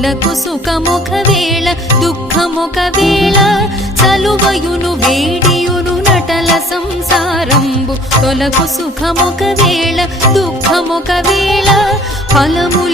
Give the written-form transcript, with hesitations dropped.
తొలకు సుఖమొకవేళ దుఃఖమొకవేళ చలువయును వేడియును నటల సంసారంబు తొలకు సుఖమొకవేళ దుఃఖమొకవేళ ఫలము